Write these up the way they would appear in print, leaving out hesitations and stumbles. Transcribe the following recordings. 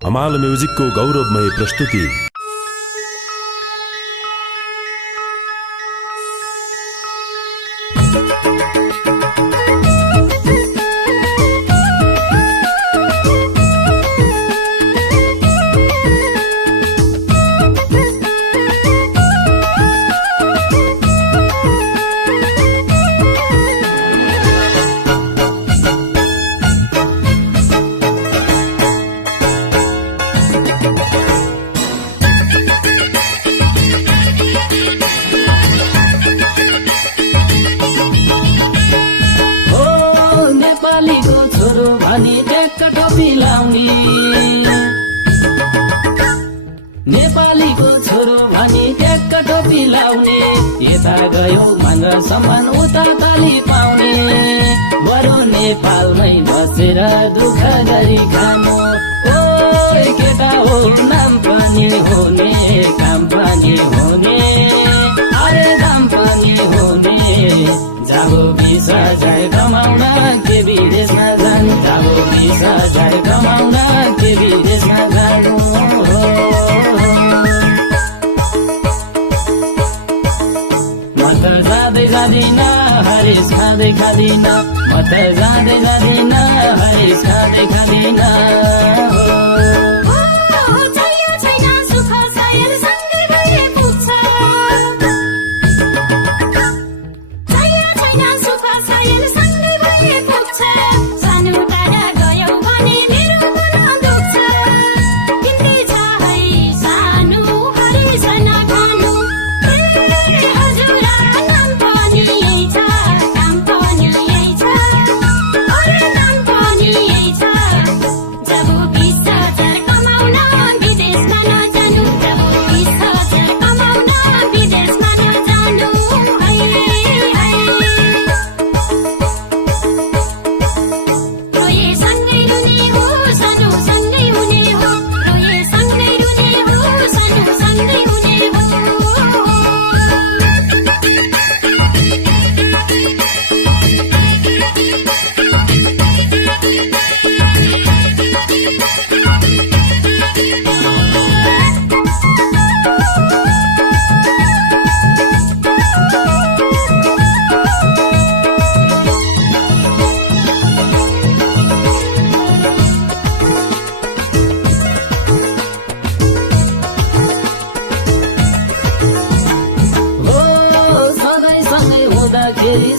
हमाल म्युजिकको गौरवमय प्रस्तुति। नेपालीको छोरो भनी टेक्क टोपी लाउने, नेपालीको छोरो भनी टेक्क टोपी लाउने, यता गयो मान र सम्मान उता ताली पाउने, बरु नेपालमै बसेर दुःख गरी खानु। ओ केटा हो नाम पनि हुने काम पनि हुने, अरे दाम पनि हुने, जाबो 20,000 कमाउन के विदेशमा जानु, जाबो 20,000 कमाउन के विदेशमा जानु। म त जाँदै जाँदिन हरिस खाँदै खाँदिन, म त जाँदै जाँदिन हरिस खाँदै खाँदिन।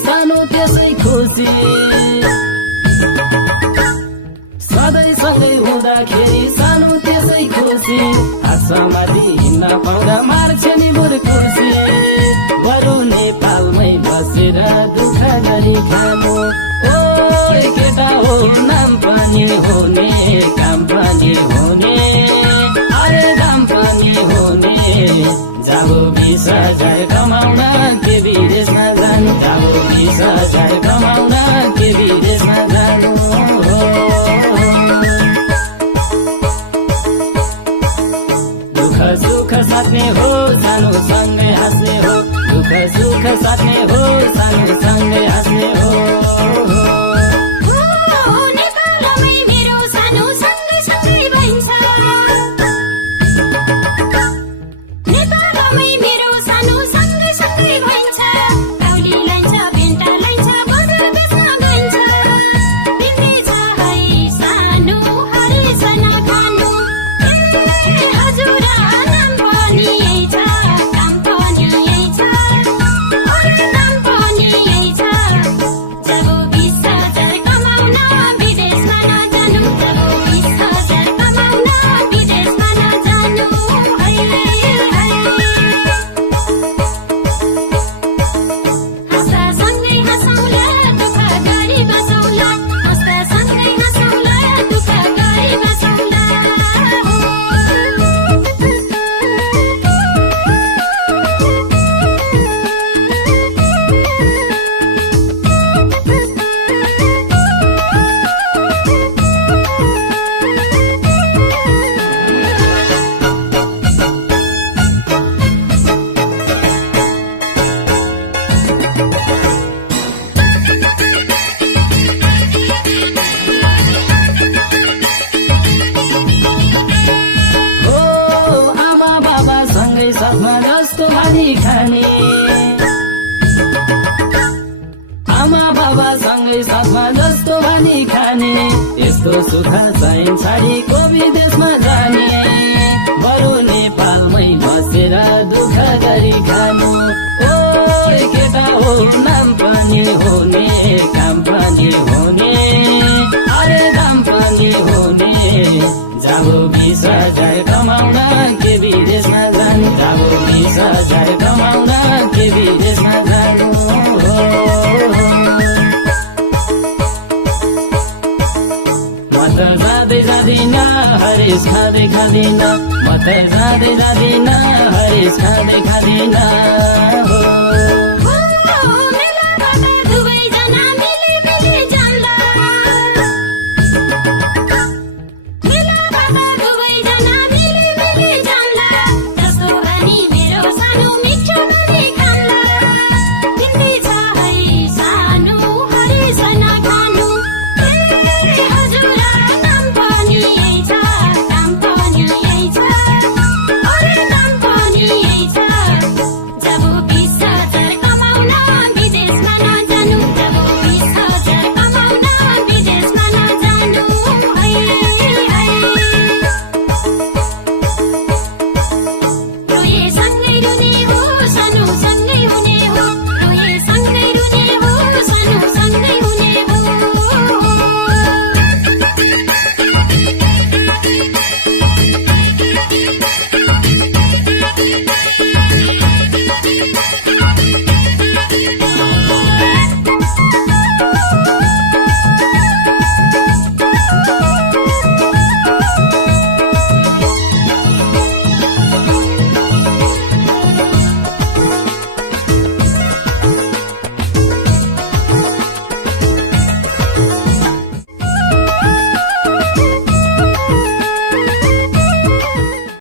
सानो त्यसै खुसी, सधैँ सँगै हुँदाखेरि सानो त्यसै खुसी, हातसमाधि हिँड्न पाउँदा मार्छ नि बुर कुर्सी, बरु नेपालमै बसेर दुःख गरी खानु। ओ केटा हो नाम पनि हुने काम पनि हुने, अरे दाम पनि हुने, जाबो 20,000 कमाउन के विदेशमा जानु, जाबो 20,000 कमाउन के विदेशमा जानु। दुःख सुख साट्ने हो सानो सँगै हाँस्ने हो, दुःख सुख साट्ने हो सानो सँगै हाँस्ने हो। यस्तो सुख चाहिन्छ को विदेशमा जाने बरु नेपालमै बसेर दुःख गरी खानु ओ केटा हो नाम पनि हुने काम पनि हुने अरे दाम पनि हुने जाबो 20,000 कमाउन के विदेशमा जानु जाबो 20,000 कमाउन के विदेशमा जानु म त जाँदै जाँदिन हरिस खाँदै खाँदिन म त जाँदै जाँदिन हरिस खाँदै खाँदिन